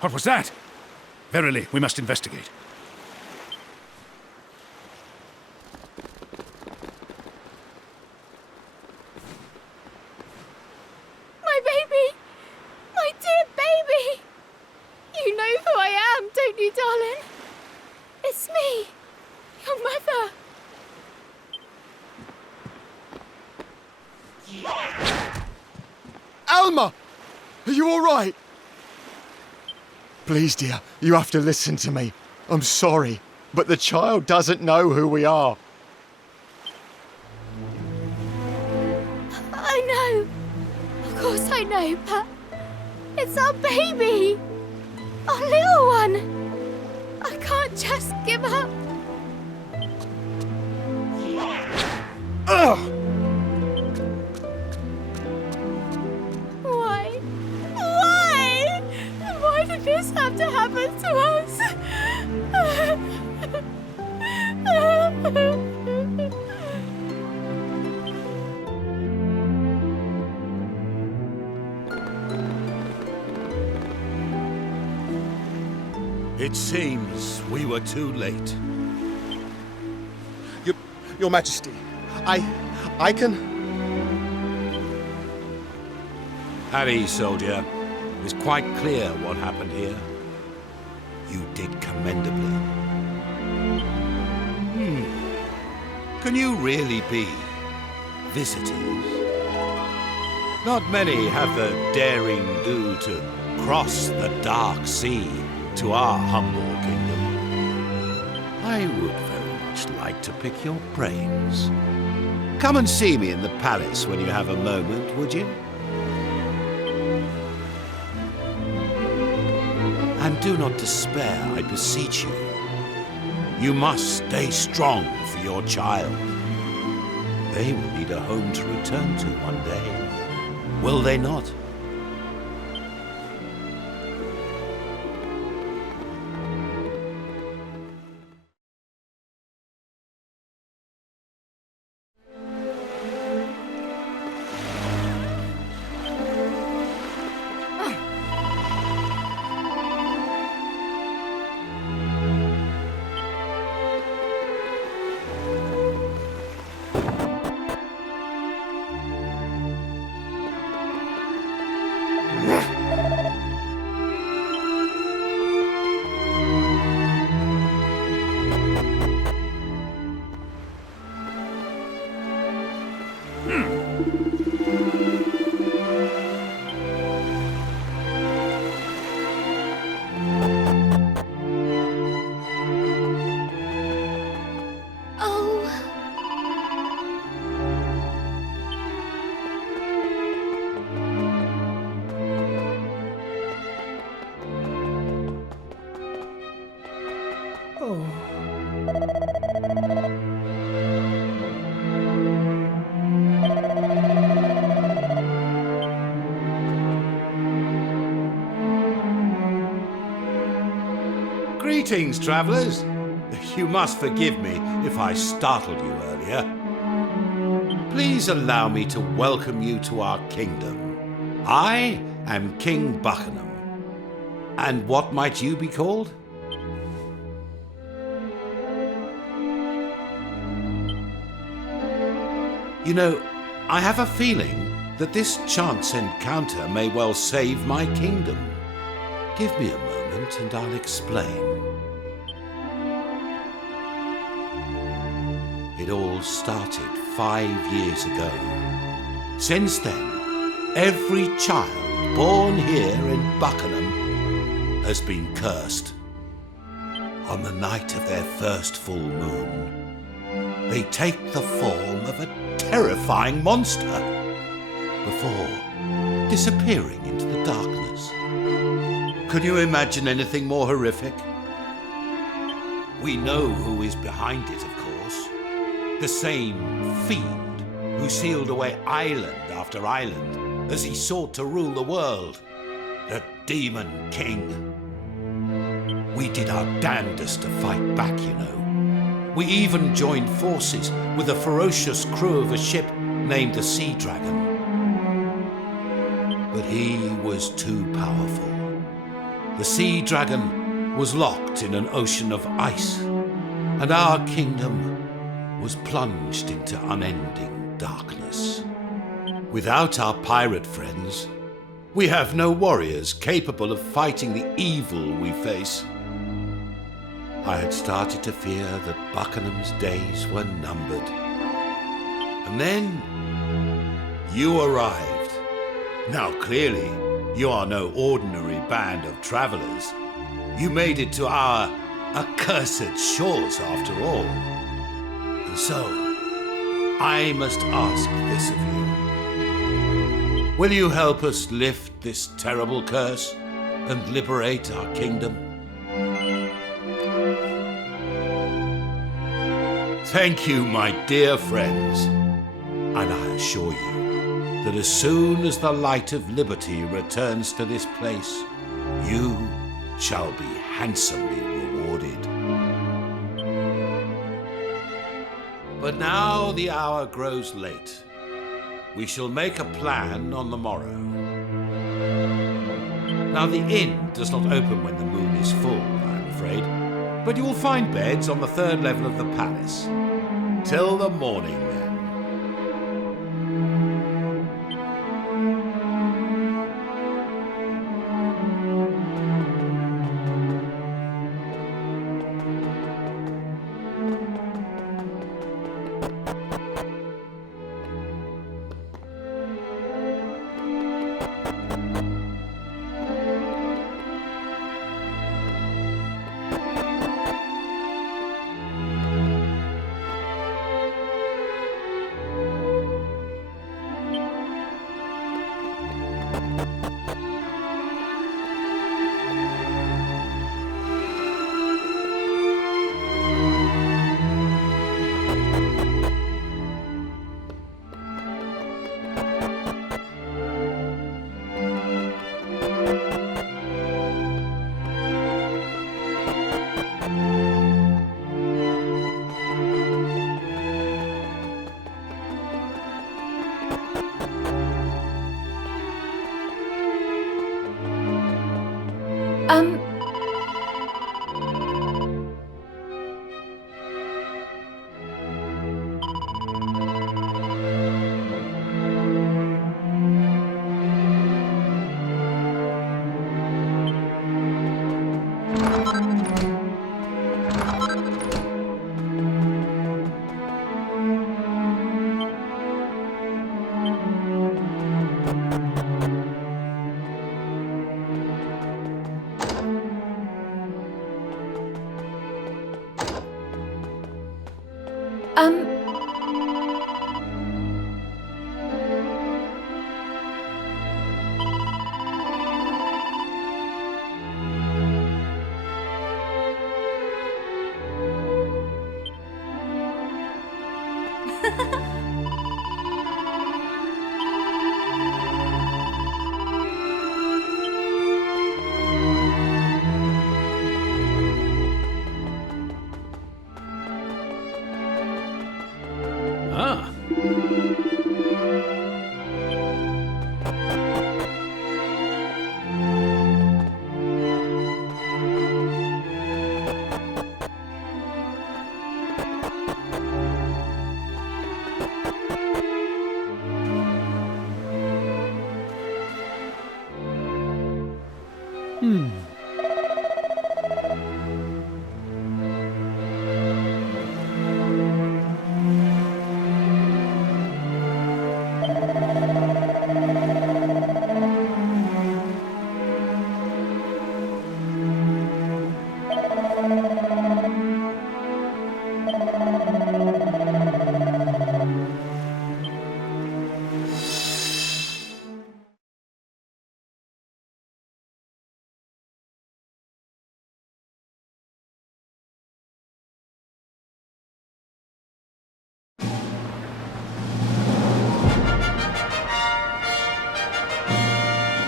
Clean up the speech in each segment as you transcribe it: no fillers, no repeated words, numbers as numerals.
What was that? Verily, we must investigate. My baby! My dear baby! You know who I am, don't you, darling? It's me, your mother. Alma! Are you all right? Please, dear, you have to listen to me. I'm sorry, but the child doesn't know who we are. I know. Of course I know, but it's our baby. Our little one. I can't just give up. Ugh! Why? Why? Why did this have to happen to us? It seems we were too late. Your Majesty, I can... Harry, soldier, it's quite clear what happened here. You did commendably. Can you really be visitors? Not many have the daring do to cross the dark sea to our humble kingdom. I would very much like to pick your brains. Come and see me in the palace when you have a moment, would you? And do not despair, I beseech you. You must stay strong for your child. They will need a home to return to one day. Will they not? Greetings, travellers. You must forgive me if I startled you earlier. Please allow me to welcome you to our kingdom. I am King Buckingham. And what might you be called? You know, I have a feeling that this chance encounter may well save my kingdom. Give me a moment and I'll explain. It all started 5 years ago. Since then, every child born here in Buckingham has been cursed. On the night of their first full moon, they take the form of a terrifying monster before disappearing into the darkness. Could you imagine anything more horrific? We know who is behind it, of course. The same fiend who sealed away island after island as he sought to rule the world. The Demon King. We did our damnedest to fight back, you know. We even joined forces with a ferocious crew of a ship named the Sea Dragon. But he was too powerful. The Sea Dragon was locked in an ocean of ice, and our kingdom was plunged into unending darkness. Without our pirate friends, we have no warriors capable of fighting the evil we face. I had started to fear that Buckingham's days were numbered. And then you arrived. Now clearly, you are no ordinary band of travelers. You made it to our accursed shores after all. And so, I must ask this of you. Will you help us lift this terrible curse and liberate our kingdom? Thank you, my dear friends, and I assure you that as soon as the light of liberty returns to this place, you shall be handsomely rewarded. But now the hour grows late. We shall make a plan on the morrow. Now the inn does not open when the moon is full, I'm afraid, but you will find beds on the 3rd level of the palace. Till the morning, then.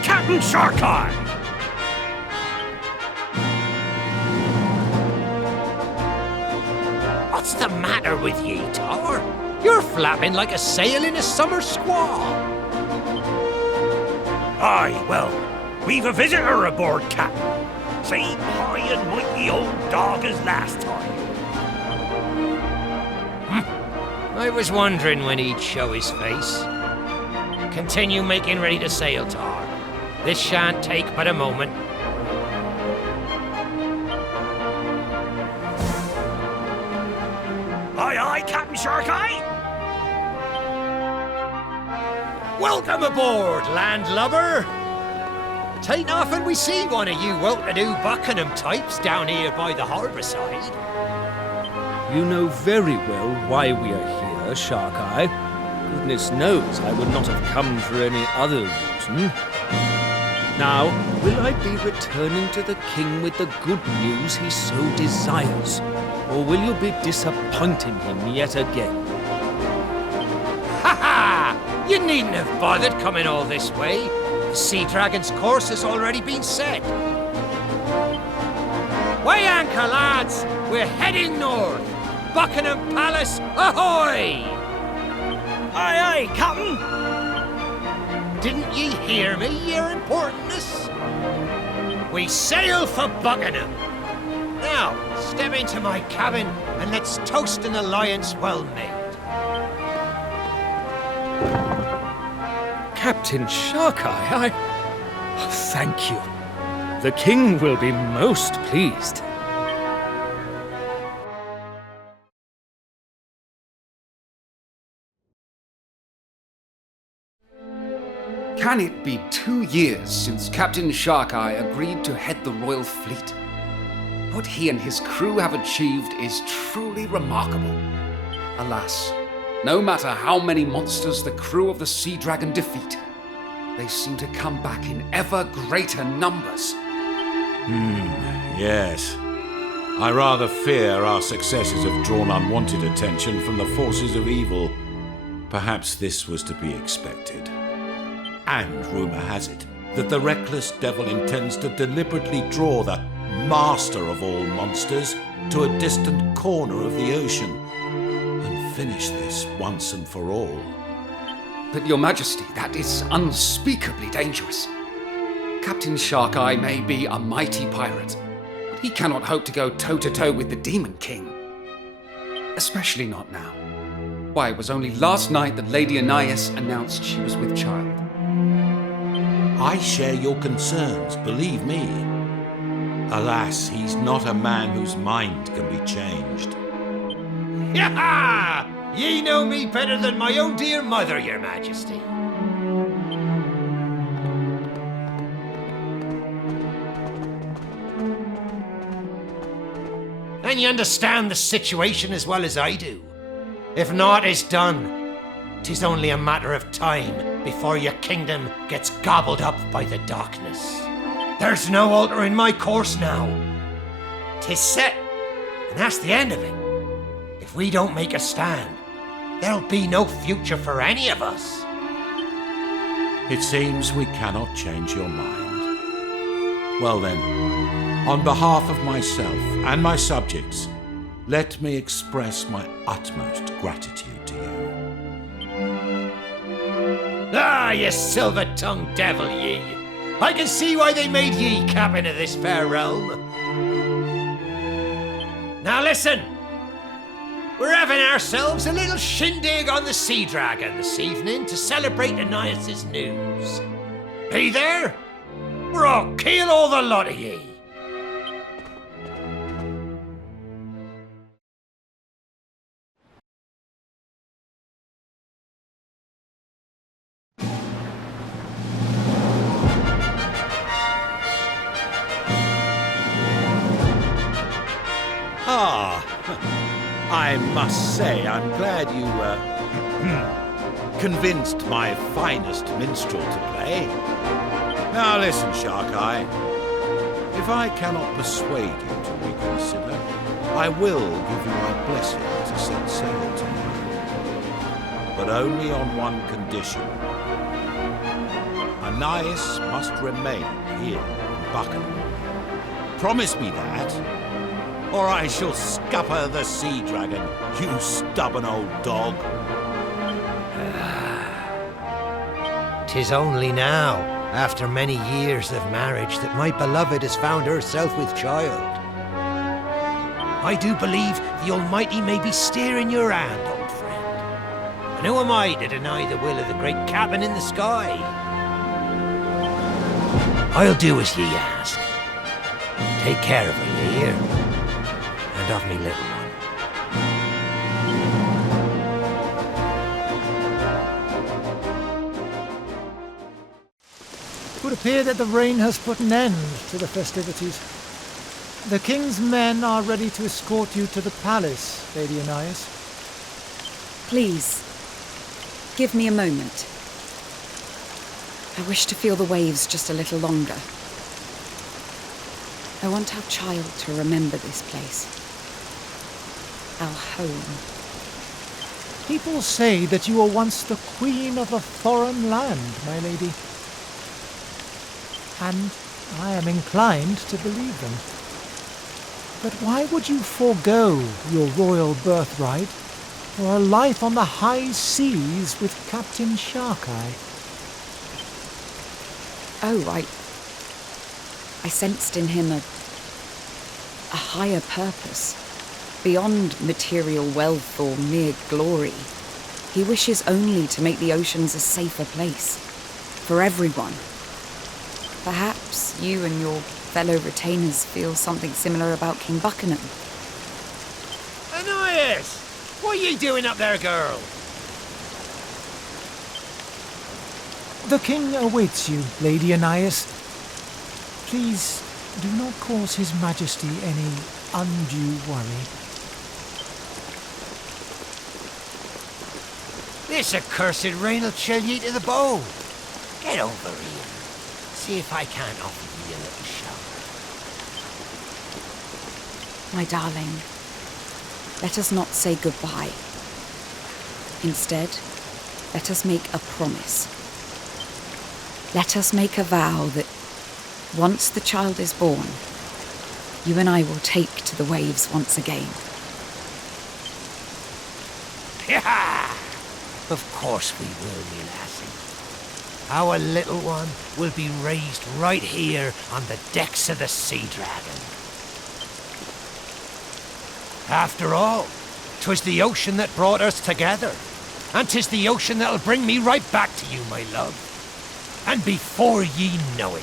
Captain Sharkeye! What's the matter with ye, Tor? You're flapping like a sail in a summer squall. Aye, well, we've a visitor aboard, Captain. Same high and mighty old dog as last time. I was wondering when he'd show his face. Continue making ready to sail, Tor. This shan't take but a moment. Aye, aye, Captain Sharkeye! Welcome aboard, landlubber! Tain't often we see one of you well-to-do Buckingham types down here by the harbour side. You know very well why we are here, Sharkeye. Goodness knows I would not have come for any other reason. Now, will I be returning to the king with the good news he so desires? Or will you be disappointing him yet again? Ha ha! You needn't have bothered coming all this way. The Sea Dragon's course has already been set. Weigh anchor, lads! We're heading north! Buckingham Palace, ahoy! Aye, aye, Captain! Didn't ye hear me, your importantness? We sail for Buckingham. Now, step into my cabin and let's toast an alliance well made. Captain Sharkeye, thank you. The king will be most pleased. Can it be 2 years since Captain Sharkeye agreed to head the royal fleet? What he and his crew have achieved is truly remarkable. Alas, no matter how many monsters the crew of the Sea Dragon defeat, they seem to come back in ever greater numbers. Yes. I rather fear our successes have drawn unwanted attention from the forces of evil. Perhaps this was to be expected. And rumour has it that the reckless devil intends to deliberately draw the master of all monsters to a distant corner of the ocean and finish this once and for all. But Your Majesty, that is unspeakably dangerous. Captain Sharkeye may be a mighty pirate, but he cannot hope to go toe-to-toe with the Demon King. Especially not now. Why, it was only last night that Lady Anais announced she was with child. I share your concerns, believe me. Alas, he's not a man whose mind can be changed. Yaha! Ye know me better than my own dear mother, your majesty. And you understand the situation as well as I do. If naught is done, 'tis only a matter of time before your kingdom gets gobbled up by the darkness. There's no altering my course now. 'Tis set, and that's the end of it. If we don't make a stand, there'll be no future for any of us. It seems we cannot change your mind. Well then, on behalf of myself and my subjects, let me express my utmost gratitude to you. Ah, you silver-tongued devil, ye! I can see why they made ye captain of this fair realm. Now listen! We're having ourselves a little shindig on the Sea Dragon this evening to celebrate Anais' news. Be there? or I'll kill all the lot of ye. Ah, I must say I'm glad you, convinced my finest minstrel to play. Now listen, Shark Eye. If I cannot persuade you to reconsider, I will give you my blessing to set sail tomorrow. But only on one condition. Anais must remain here in Buckingham. Promise me that, or I shall scupper the sea dragon, you stubborn old dog. 'Tis only now, after many years of marriage, that my beloved has found herself with child. I do believe the Almighty may be steering your hand, old friend. And who am I to deny the will of the great cabin in the sky? I'll do as ye ask. Take care of her, ye hear? And of me little one. It would appear that the rain has put an end to the festivities. The king's men are ready to escort you to the palace, Lady Anais. Please, give me a moment. I wish to feel the waves just a little longer. I want our child to remember this place. Our home. People say that you were once the queen of a foreign land, my lady. And I am inclined to believe them. But why would you forego your royal birthright for a life on the high seas with Captain Sharkeye? Oh, I sensed in him a higher purpose, beyond material wealth or mere glory. He wishes only to make the oceans a safer place, for everyone. Perhaps you and your fellow retainers feel something similar about King Buckingham. Anais! What are you doing up there, girl? The king awaits you, Lady Anais. Please do not cause His Majesty any undue worry. This accursed rain'll chill ye to the bone. Get over here. See if I can't offer you a little shower. My darling, let us not say goodbye. Instead, let us make a promise. Let us make a vow that once the child is born, you and I will take to the waves once again. Yeah! Of course we will, me lassie. Our little one will be raised right here on the decks of the Sea Dragon. After all, 'twas the ocean that brought us together, and 'tis the ocean that'll bring me right back to you, my love. And before ye know it.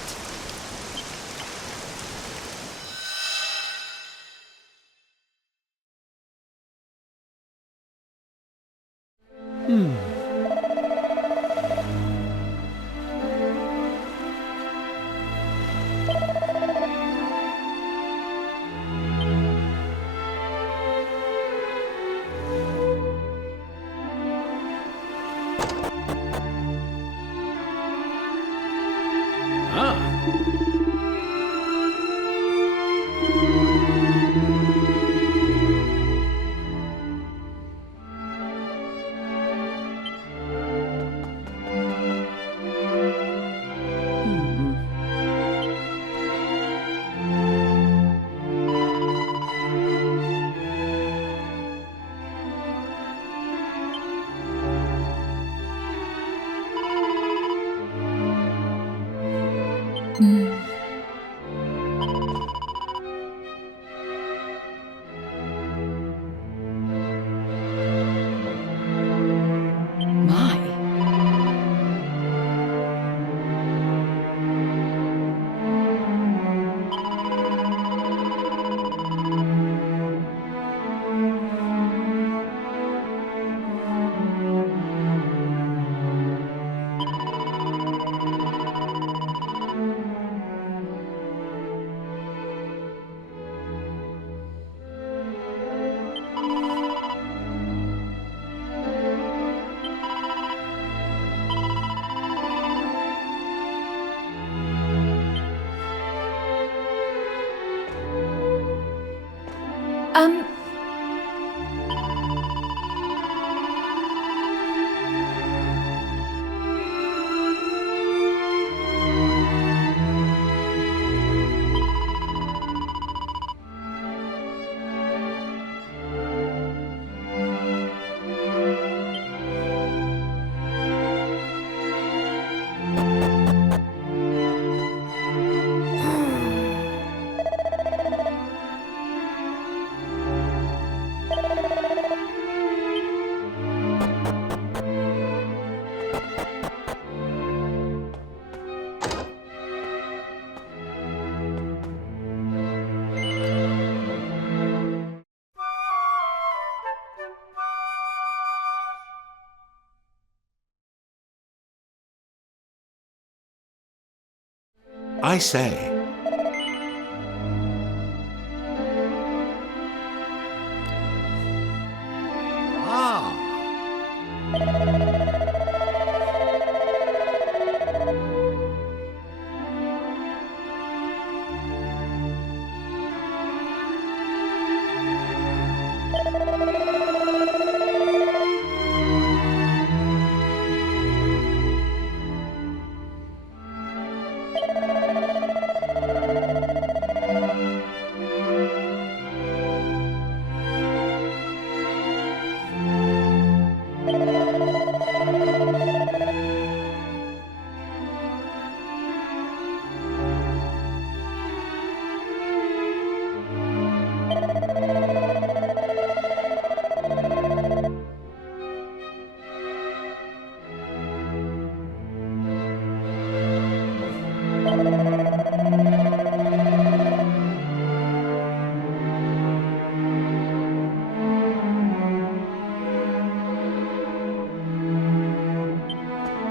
I say,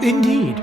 Indeed.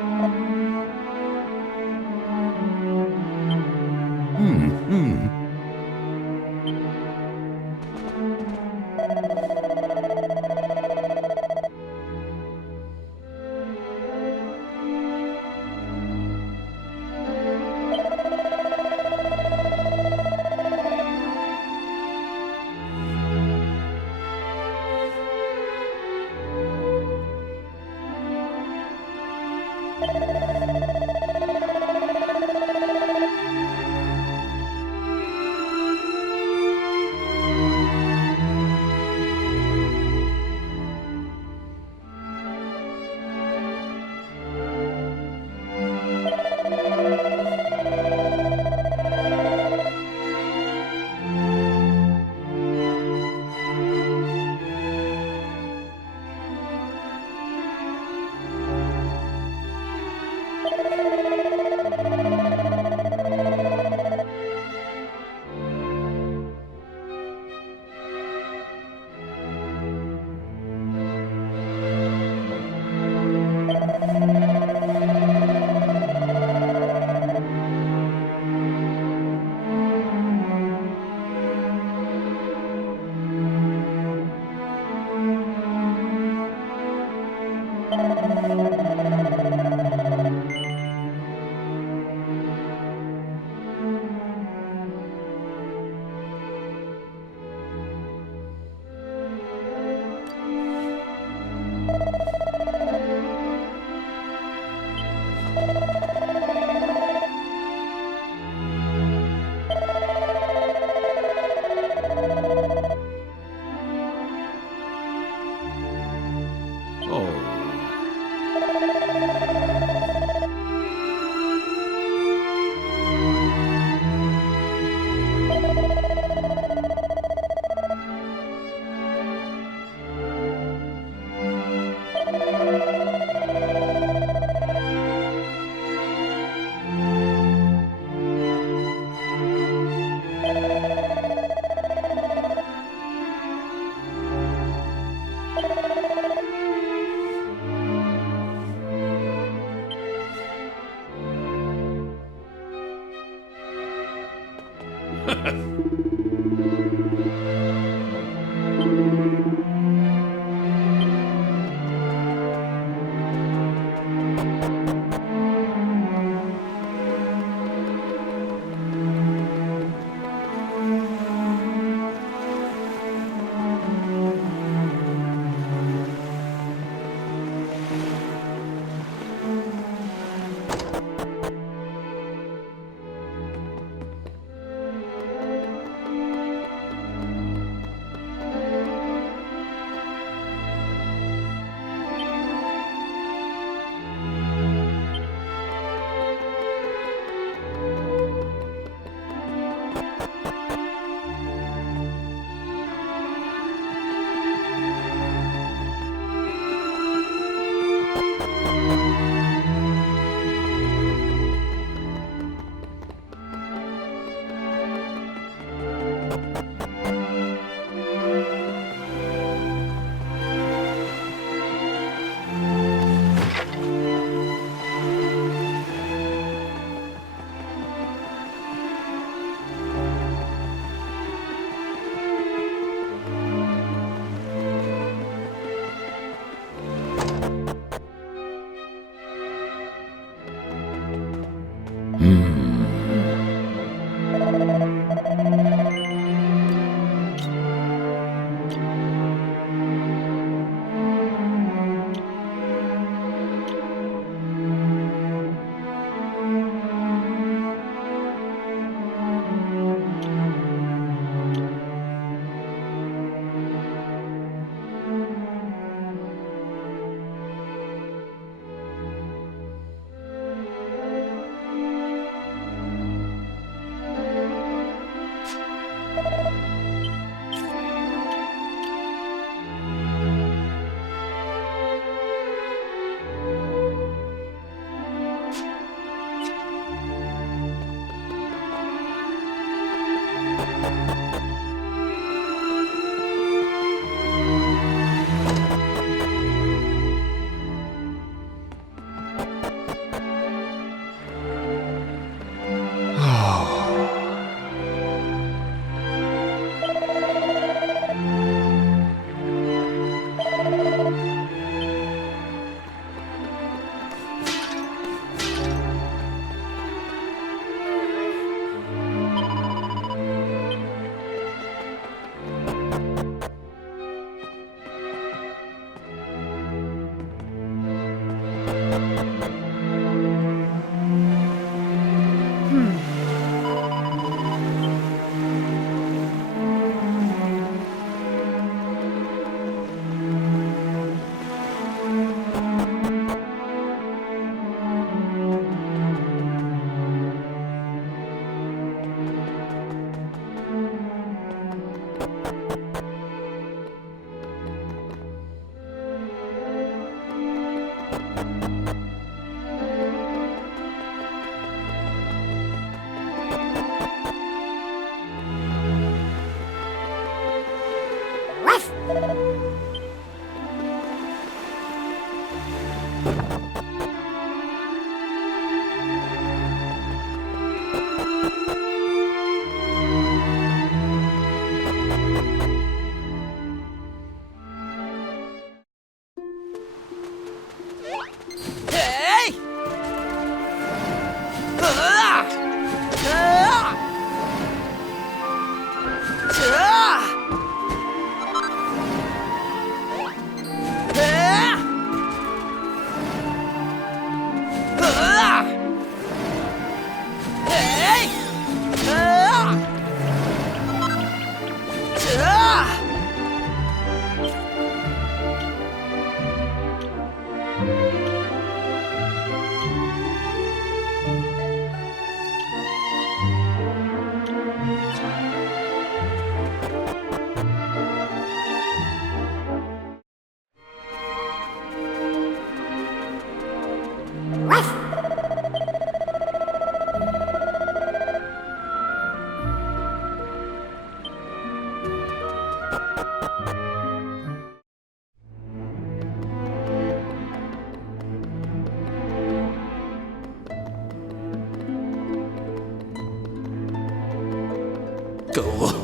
Go.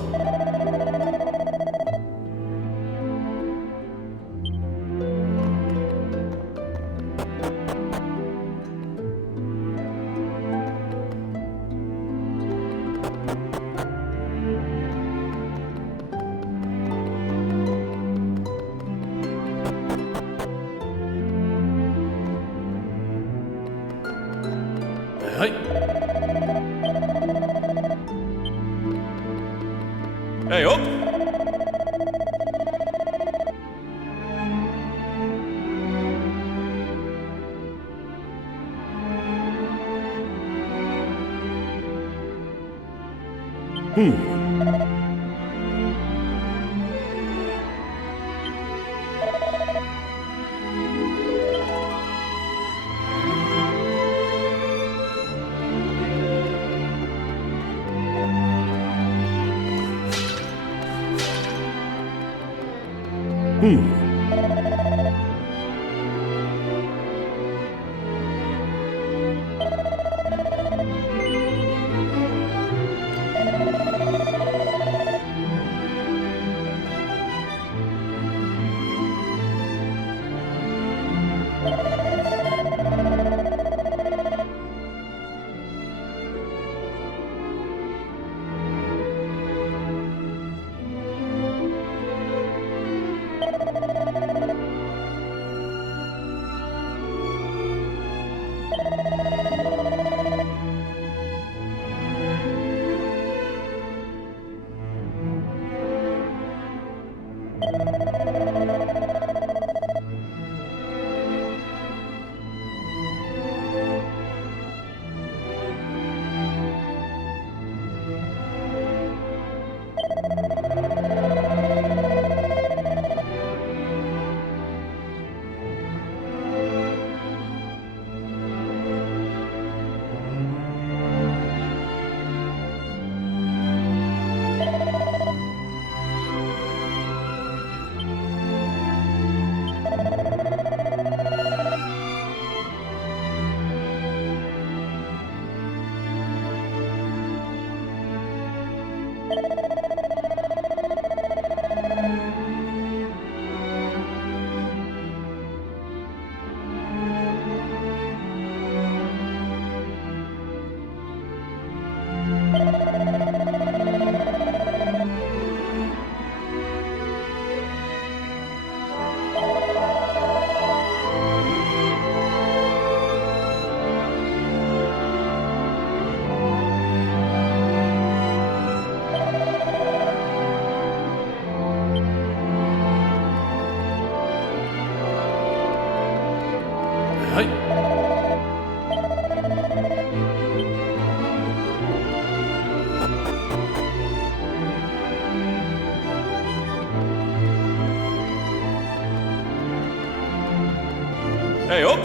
Hey. Hey, up! Hey, up!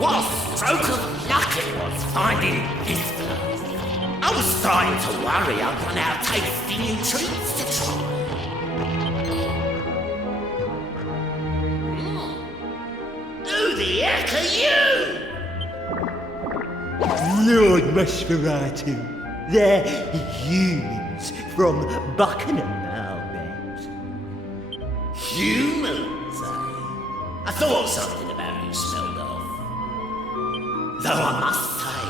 What a stroke of luck it was finding this place. I was starting to worry I'd run out of tasty new treats to try. Who the heck are you? Lord Nosferatu, they're humans from Buckingham, I'll bet. Humans, eh? I thought something about you smelled off. Though I must say,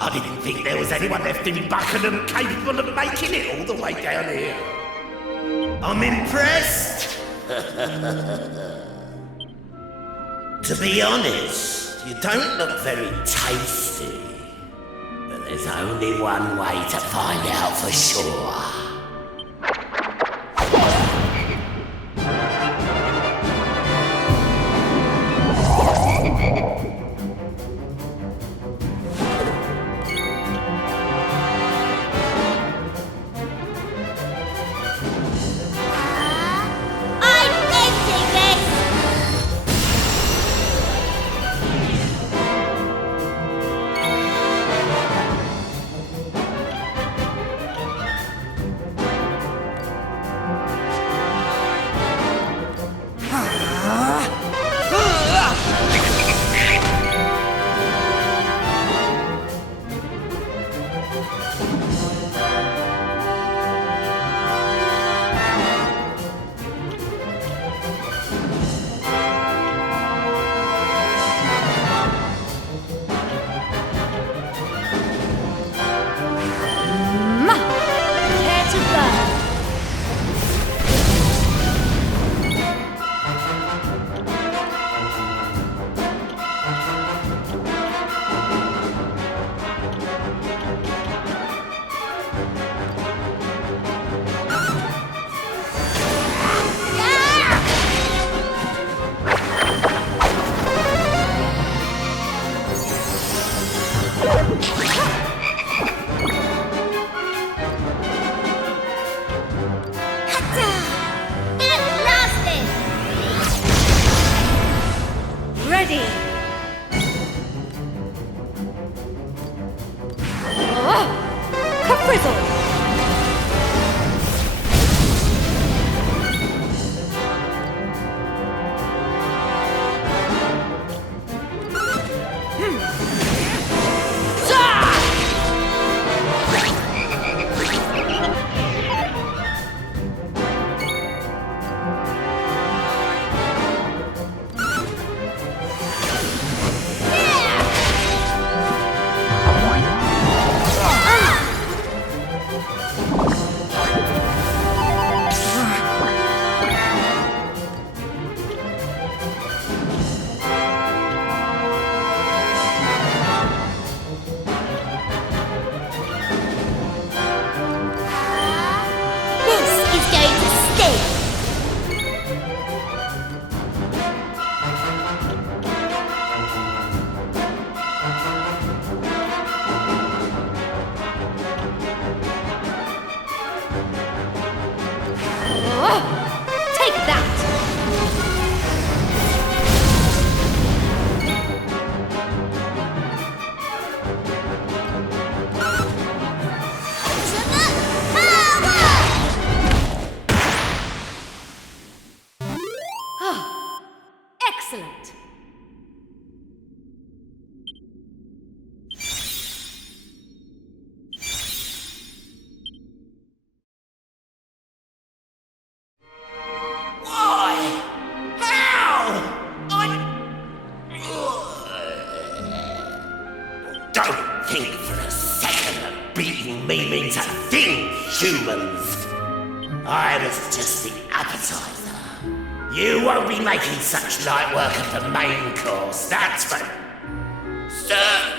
I didn't think there was anyone left in Buckingham capable of making it all the way down here. I'm impressed. To be honest, you don't look very tasty. But there's only one way to find out for sure. frizzle! Take that! Excellent. Don't think for a second that beating me means a thing, humans. I was just the appetizer. You won't be making such light work of the main course, that's for certain.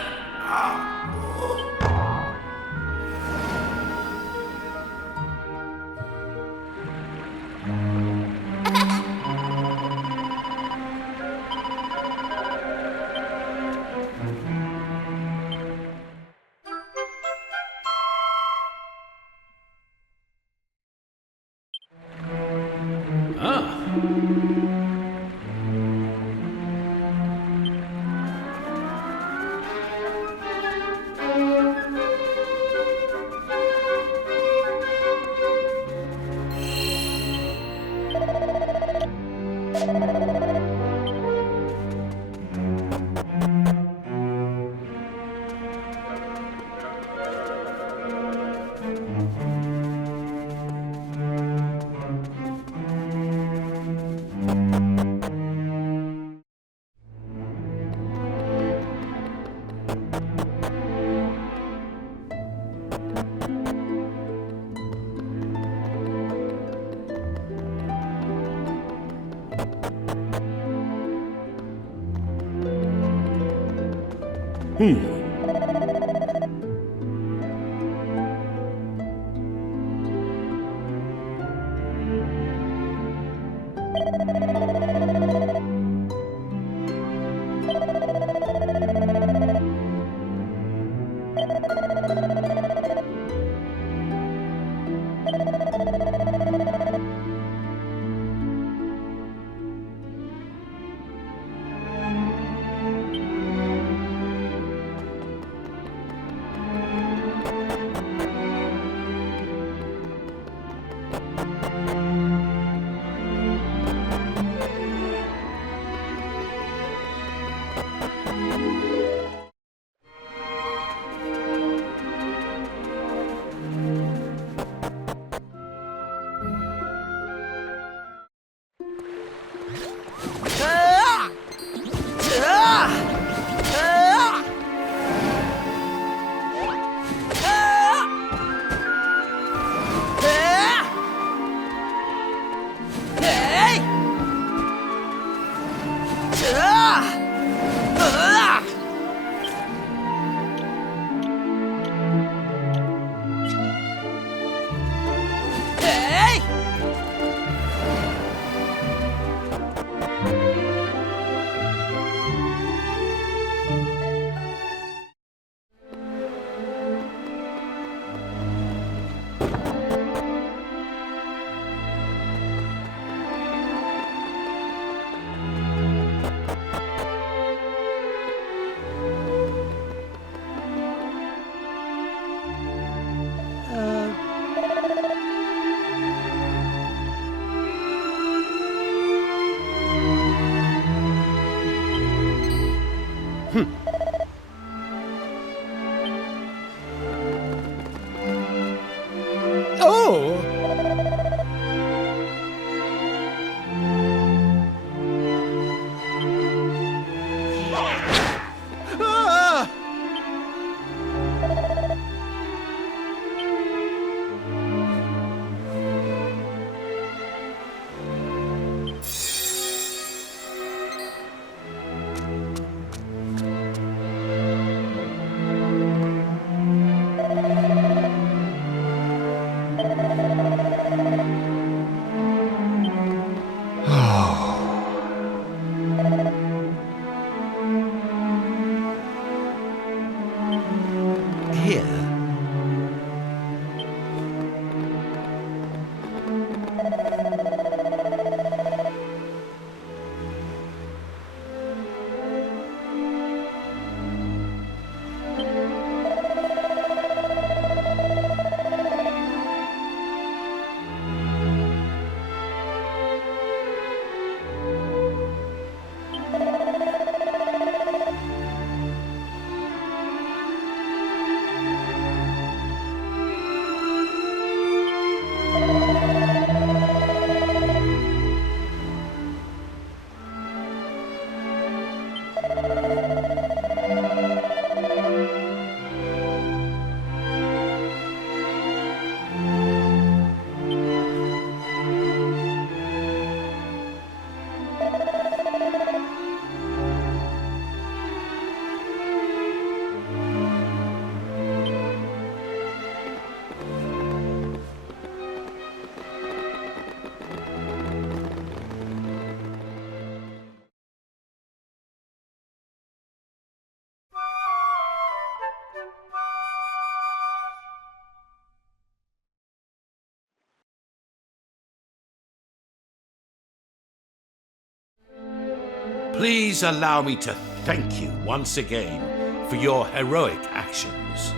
Please allow me to thank you once again for your heroic actions.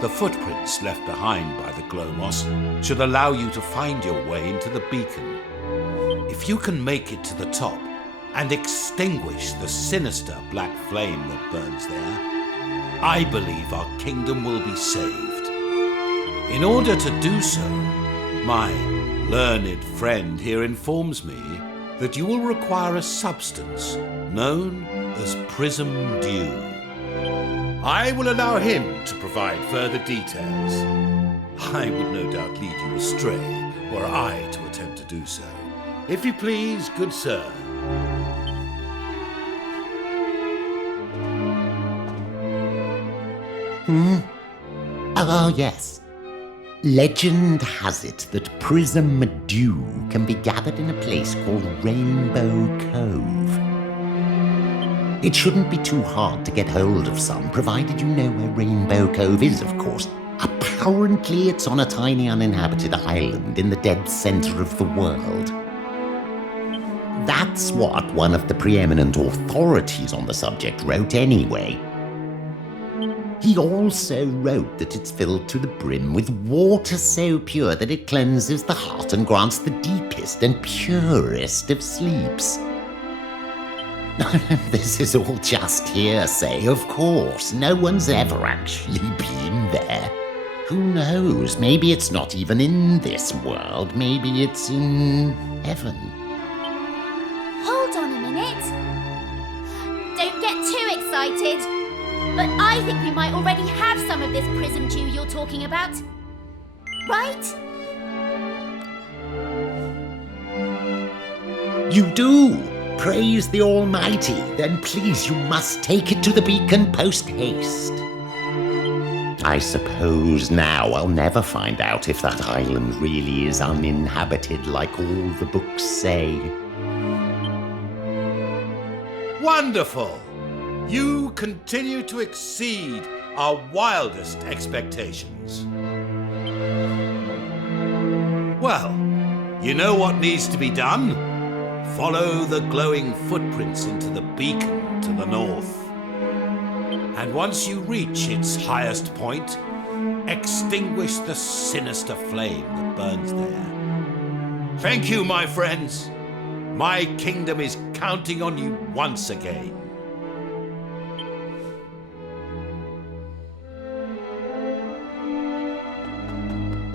The footprints left behind by the Glomos should allow you to find your way into the beacon. If you can make it to the top and extinguish the sinister black flame that burns there, I believe our kingdom will be saved. In order to do so, my learned friend here informs me that you will require a substance known as prism dew. I will allow him to provide further details. I would no doubt lead you astray were I to attempt to do so. If you please, good sir. Oh, yes. Legend has it that prism dew can be gathered in a place called Rainbow Cove. It shouldn't be too hard to get hold of some, provided you know where Rainbow Cove is, of course. Apparently, it's on a tiny uninhabited island in the dead center of the world. That's what one of the preeminent authorities on the subject wrote anyway. He also wrote that it's filled to the brim with water so pure that it cleanses the heart and grants the deepest and purest of sleeps. This is all just hearsay, of course. No one's ever actually been there. Who knows? Maybe it's not even in this world. Maybe it's in heaven. Hold on a minute. Don't get too excited. But I think we might already have some of this prism dew you're talking about. Right? You do! Praise the Almighty! Then please, you must take it to the beacon post-haste. I suppose now I'll never find out if that island really is uninhabited like all the books say. Wonderful! You continue to exceed our wildest expectations. Well, you know what needs to be done? Follow the glowing footprints into the beacon to the north. And once you reach its highest point, extinguish the sinister flame that burns there. Thank you, my friends. My kingdom is counting on you once again.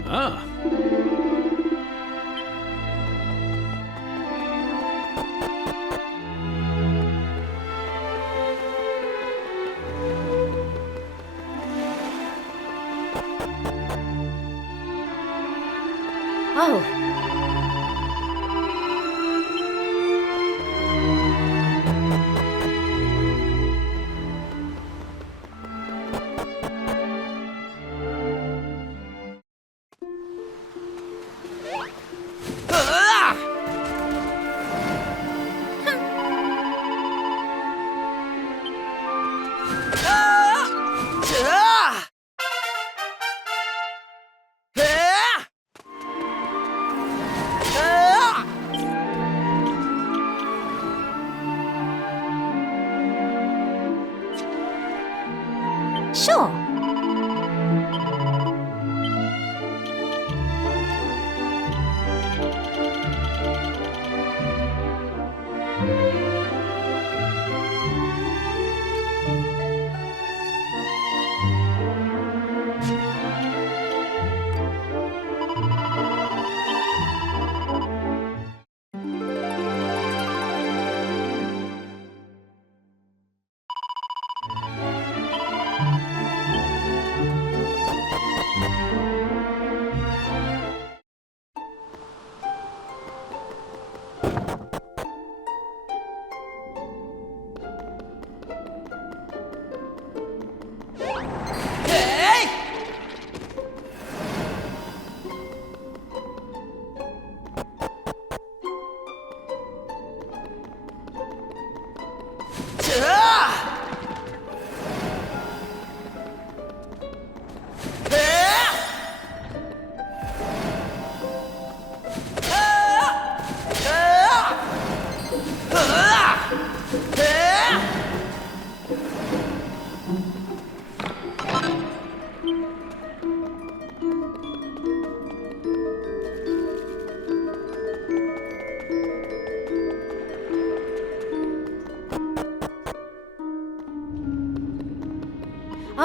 Ah. Oh.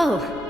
Oh.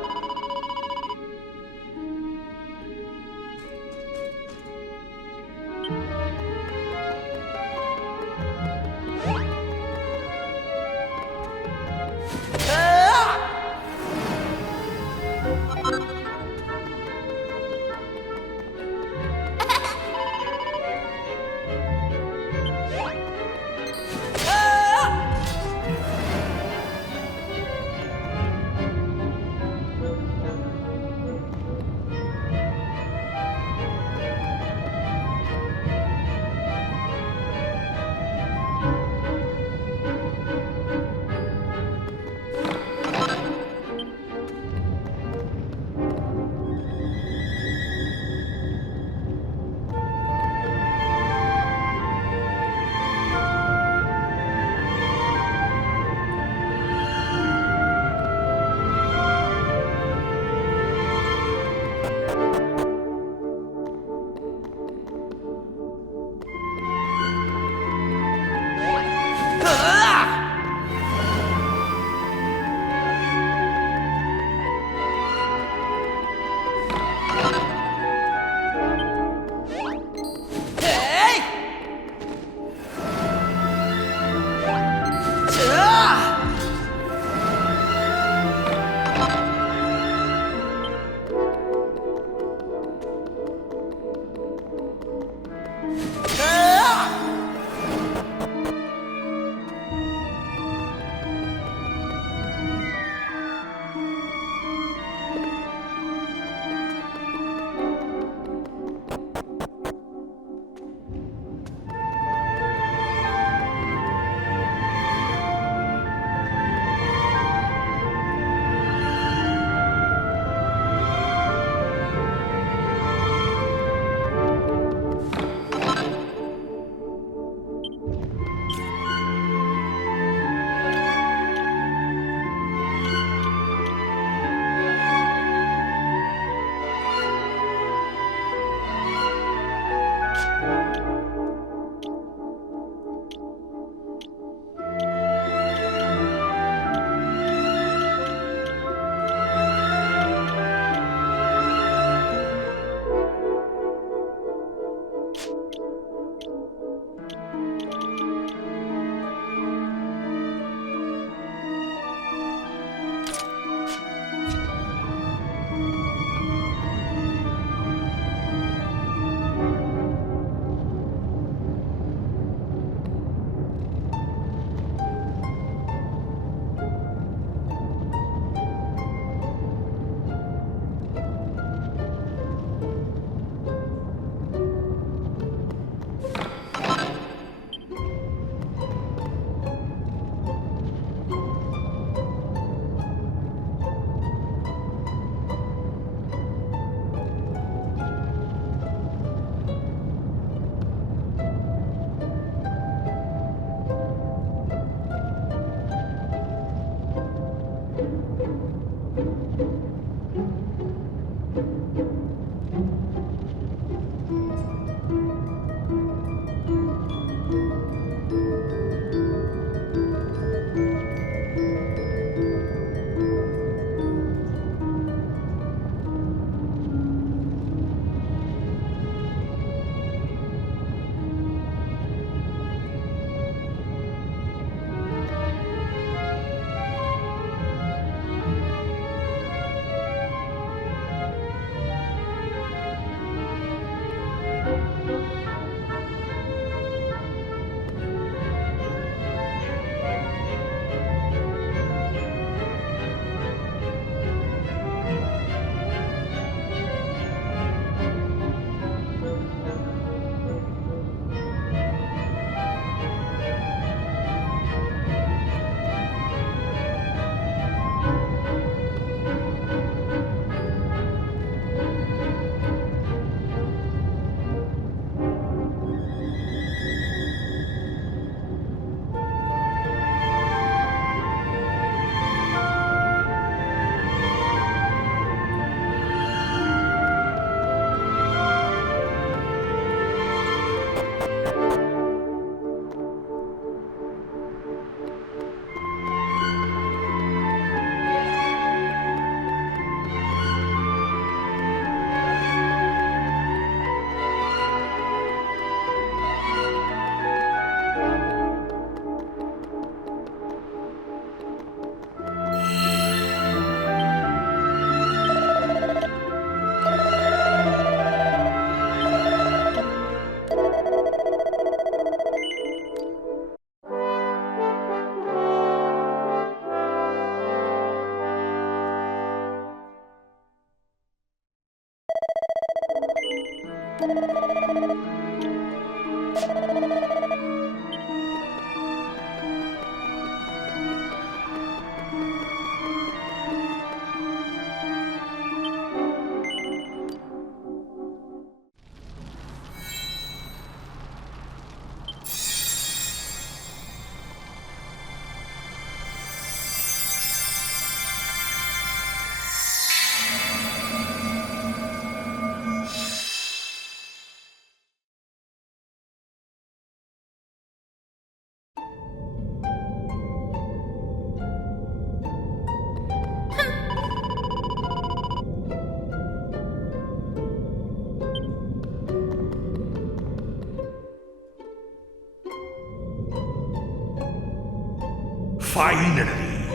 Finally,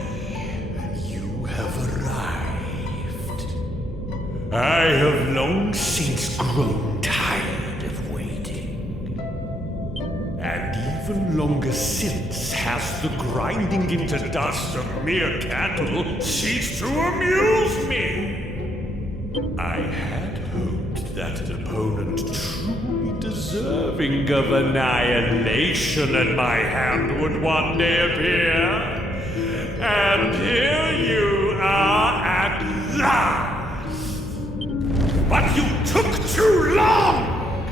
you have arrived. I have long since grown tired of waiting. And even longer since has the grinding into dust of mere cattle ceased to amuse me. I had hoped that an opponent truly deserving of annihilation at my hand would one day appear. And here you are at last. But you took too long.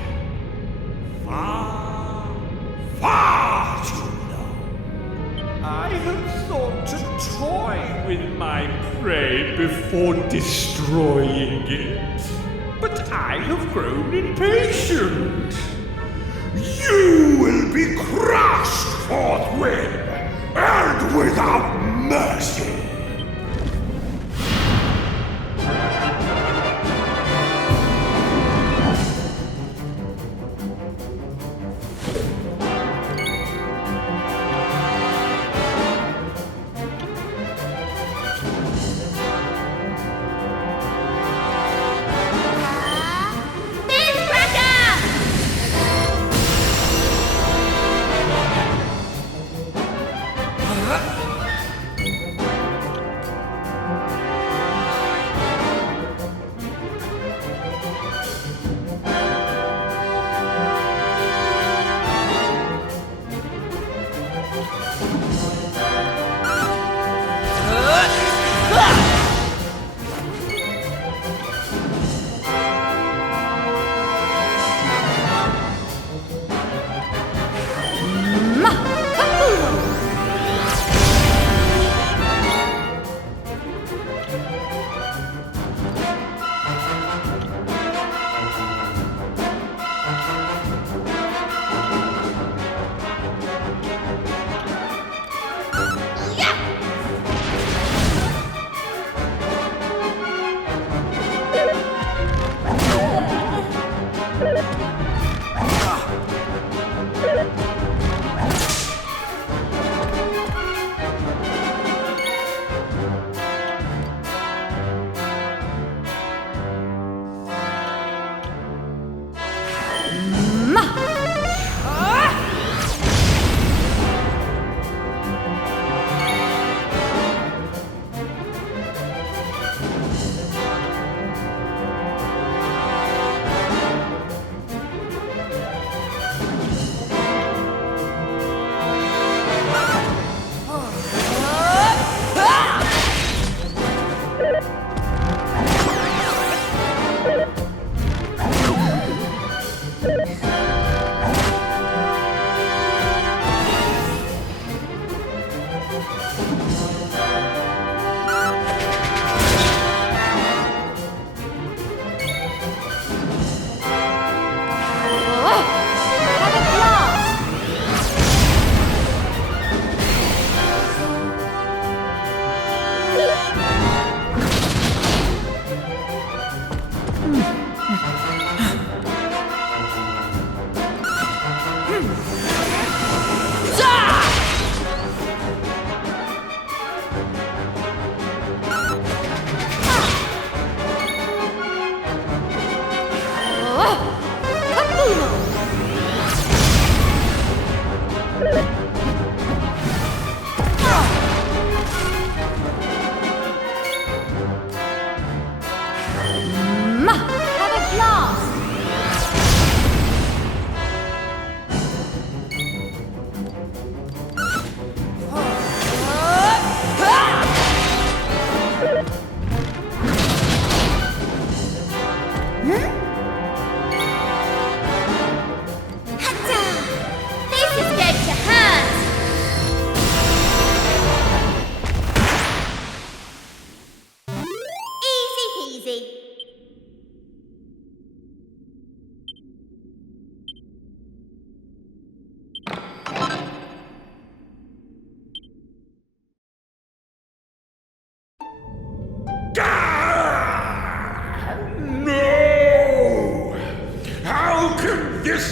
Far too long. I had thought to toy with my prey before destroying it. But I have grown impatient. You will be crushed forthwith, and without mercy.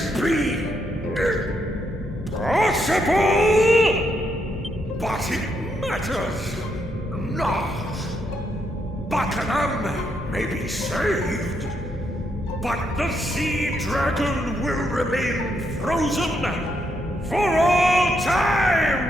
this be possible? But it matters not. Buckingham may be saved, but the sea dragon will remain frozen for all time!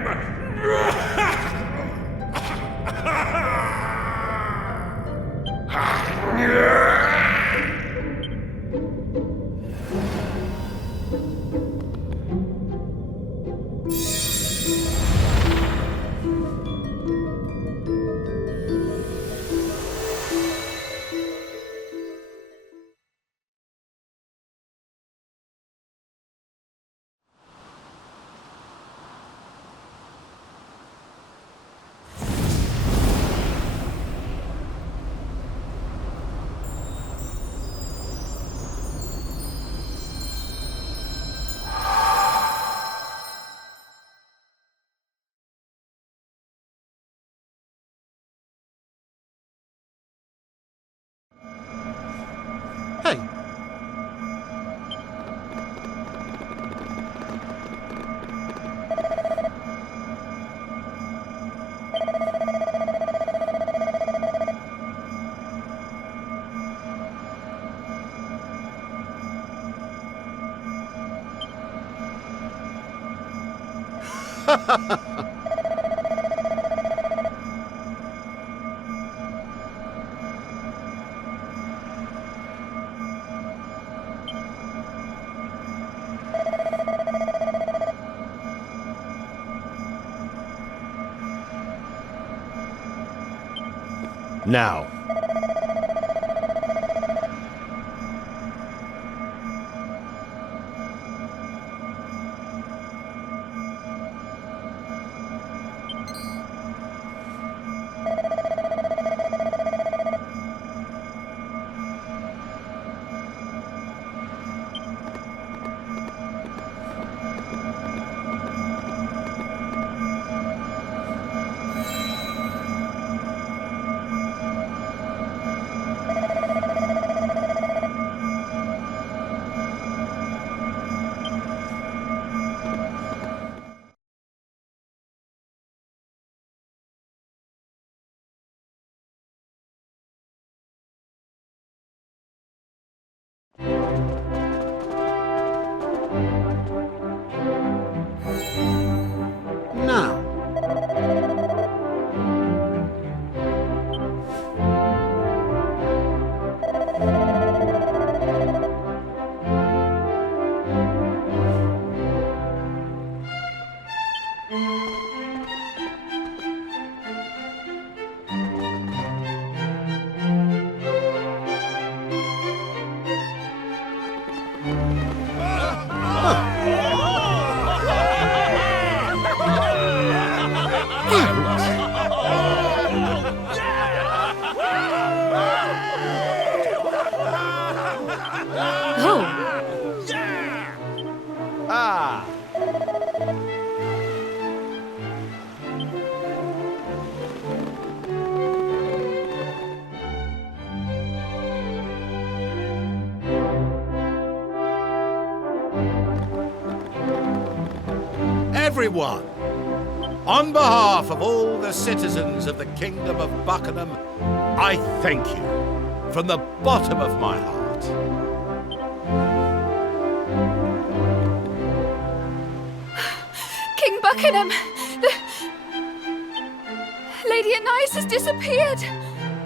Hey, Now, everyone, on behalf of all the citizens of the Kingdom of Buckingham, I thank you from the bottom of my heart. King Buckingham! Lady Anais has disappeared!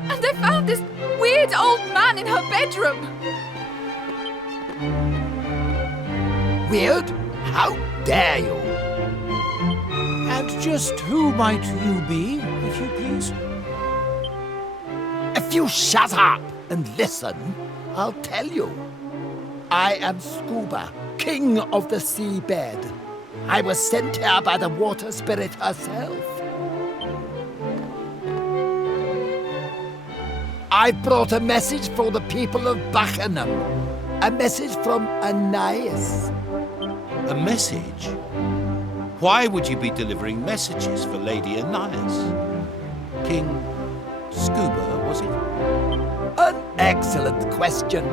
And I found this weird old man in her bedroom! Weird? How dare you? And just who might you be, if you please? If you shut up and listen, I'll tell you. I am Scuba, King of the Seabed. I was sent here by the water spirit herself. I brought a message for the people of Buckingham. A message from Anais. A message? Why would you be delivering messages for Lady Anais? King Scuba, was it? An excellent question.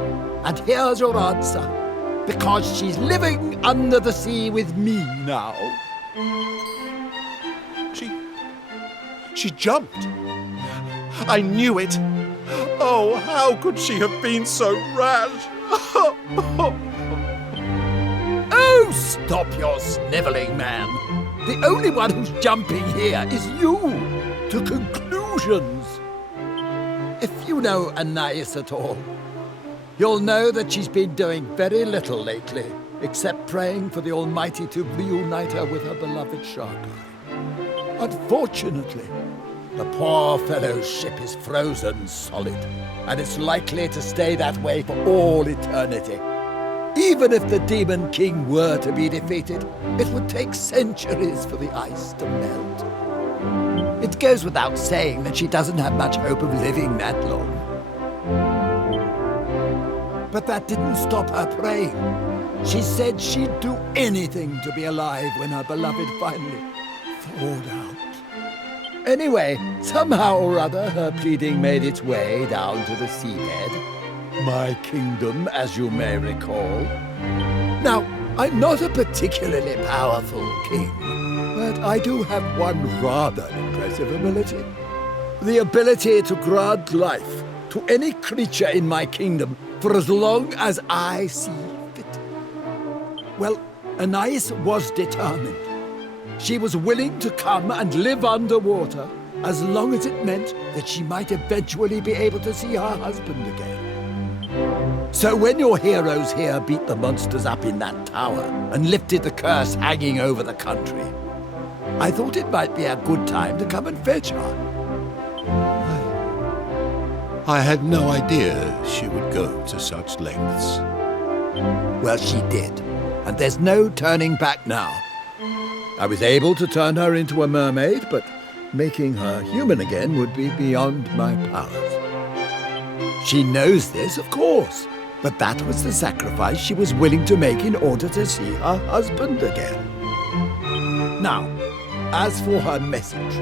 And here's your answer. because she's living under the sea with me now. She jumped. I knew it. Oh, how could she have been so rash? Oh, stop your snivelling, man. The only one who's jumping here is you, to conclusions. If you know Anais at all, you'll know that she's been doing very little lately, except praying for the Almighty to reunite her with her beloved Sharkai. Unfortunately, the poor fellow's ship is frozen solid, and it's likely to stay that way for all eternity. Even if the Demon King were to be defeated, it would take centuries for the ice to melt. It goes without saying that she doesn't have much hope of living that long. But that didn't stop her praying. She said she'd do anything to be alive when her beloved finally thawed out. Anyway, somehow or other, her pleading made its way down to the seabed. My kingdom, as you may recall. Now, I'm not a particularly powerful king, but I do have one rather impressive ability. The ability to grant life to any creature in my kingdom for as long as I see fit. Well, Anais was determined. She was willing to come and live underwater as long as it meant that she might eventually be able to see her husband again. So when your heroes here beat the monsters up in that tower and lifted the curse hanging over the country, I thought it might be a good time to come and fetch her. I had no idea she would go to such lengths. Well, she did, and there's no turning back now. I was able to turn her into a mermaid, but making her human again would be beyond my powers. She knows this, of course, but that was the sacrifice she was willing to make in order to see her husband again. Now, as for her message,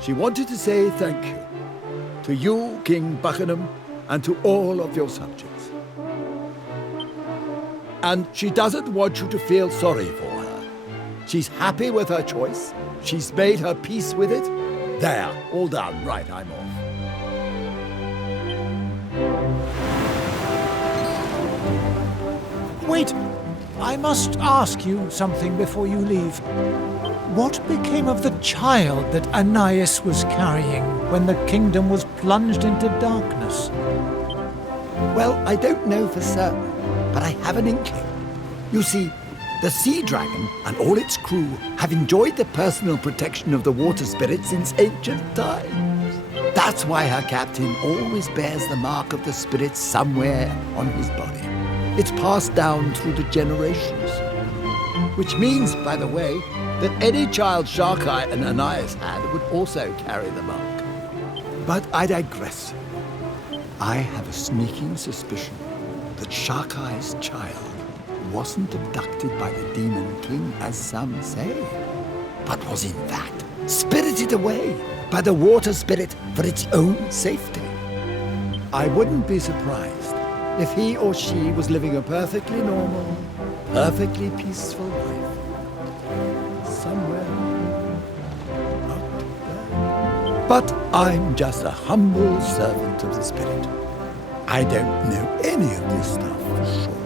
she wanted to say thank you to you, King Buckingham, and to all of your subjects. And she doesn't want you to feel sorry for her. She's happy with her choice. She's made her peace with it. There, all done. Right, I'm off. Wait, I must ask you something before you leave. What became of the child that Anais was carrying when the kingdom was plunged into darkness? Well, I don't know for certain, but I have an inkling. You see, the Sea Dragon and all its crew have enjoyed the personal protection of the water spirit since ancient times. That's why her captain always bears the mark of the spirit somewhere on his body. It's passed down through the generations. Which means, by the way, that any child Sharkai and Anais had would also carry the mark. But I digress. I have a sneaking suspicion that Sharkai's child wasn't abducted by the Demon King, as some say, but was in fact spirited away by the water spirit for its own safety. I wouldn't be surprised if he or she was living a perfectly normal, perfectly peaceful life somewhere out there. But I'm just a humble servant of the spirit. I don't know any of this stuff for sure.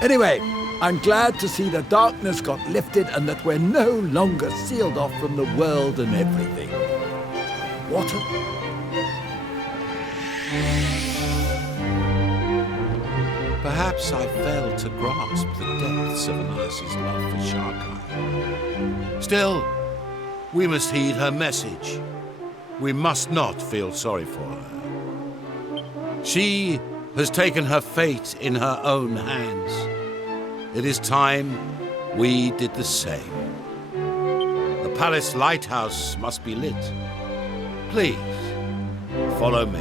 Anyway, I'm glad to see the darkness got lifted and that we're no longer sealed off from the world and everything. What a... Perhaps I failed to grasp the depths of Anais' love for Sharkai. Still, we must heed her message. We must not feel sorry for her. She has taken her fate in her own hands. It is time we did the same. The palace lighthouse must be lit. Please, follow me.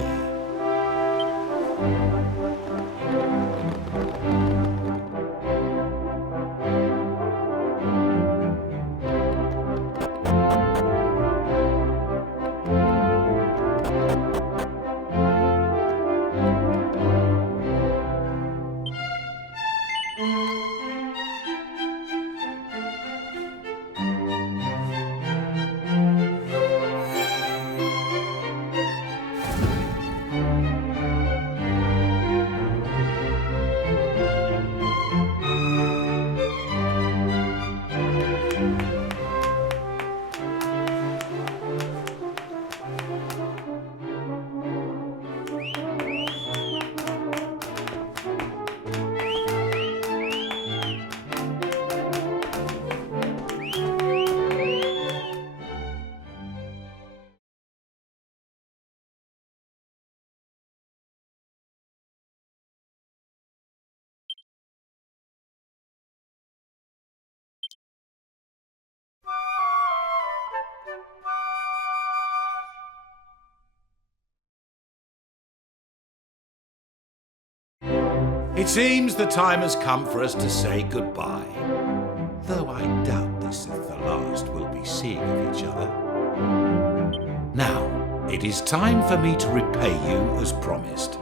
It seems the time has come for us to say goodbye. Though I doubt this is the last we'll be seeing of each other. Now, it is time for me to repay you as promised.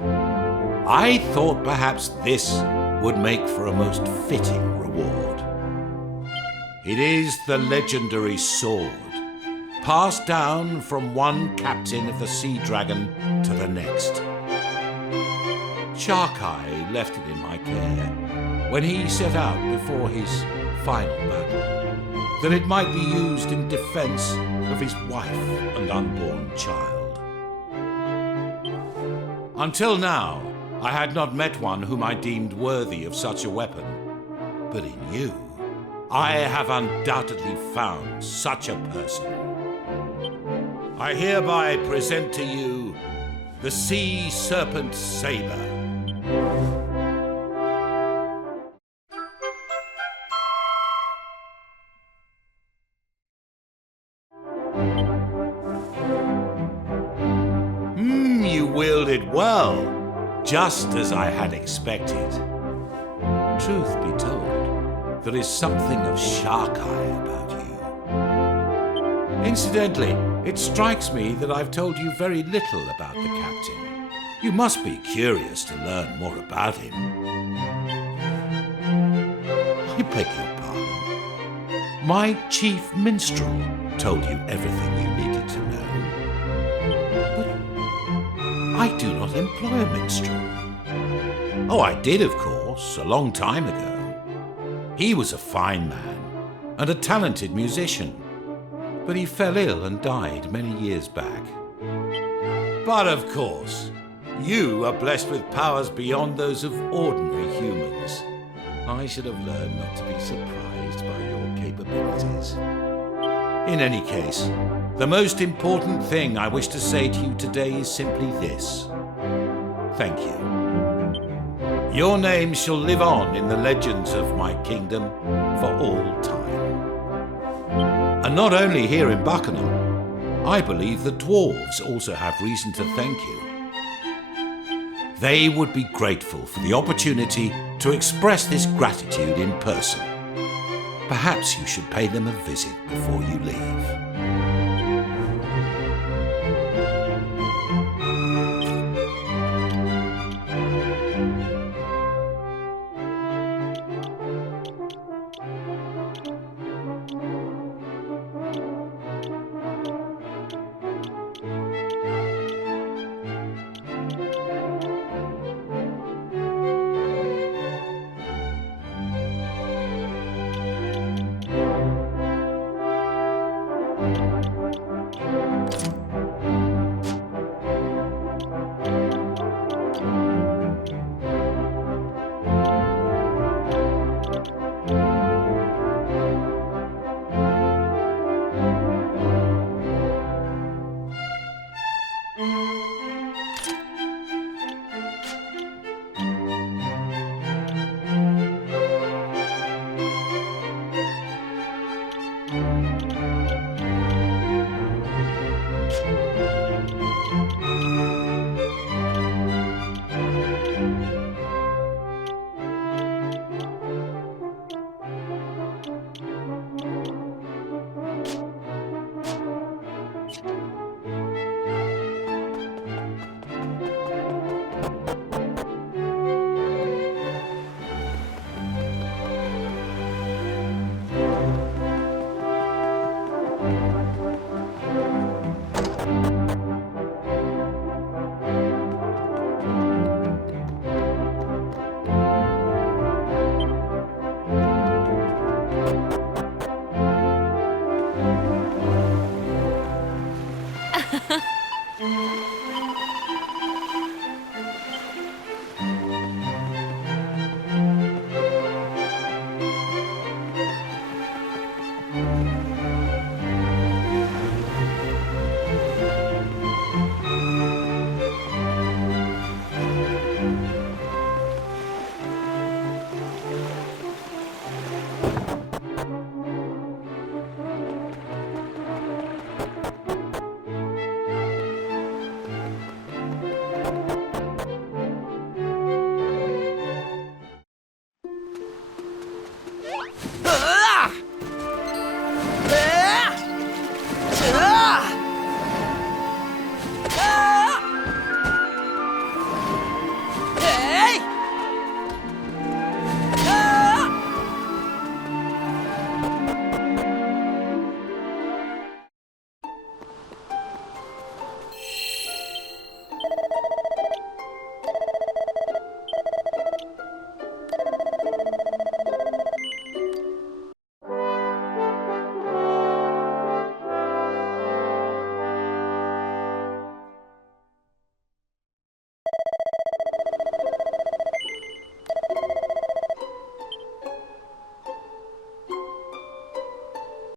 I thought perhaps this would make for a most fitting reward. It is the legendary sword, passed down from one captain of the Sea Dragon to the next. Sharkai left it in my care when he set out before his final battle, that it might be used in defense of his wife and unborn child. Until now, I had not met one whom I deemed worthy of such a weapon, but in you, I have undoubtedly found such a person. I hereby present to you the Sea Serpent Saber. You wielded well, just as I had expected. Truth be told, there is something of Sharkai about you. Incidentally, it strikes me that I've told you very little about the captain. You must be curious to learn more about him. I beg your pardon. My chief minstrel told you everything you needed to know. But I do not employ a minstrel. Oh, I did, of course, a long time ago. He was a fine man and a talented musician, but he fell ill and died many years back. But of course, you are blessed with powers beyond those of ordinary humans. I should have learned not to be surprised by your capabilities. In any case, the most important thing I wish to say to you today is simply this. Thank you. Your name shall live on in the legends of my kingdom for all time. And not only here in Buckingham, I believe the dwarves also have reason to thank you. They would be grateful for the opportunity to express this gratitude in person. Perhaps you should pay them a visit before you leave.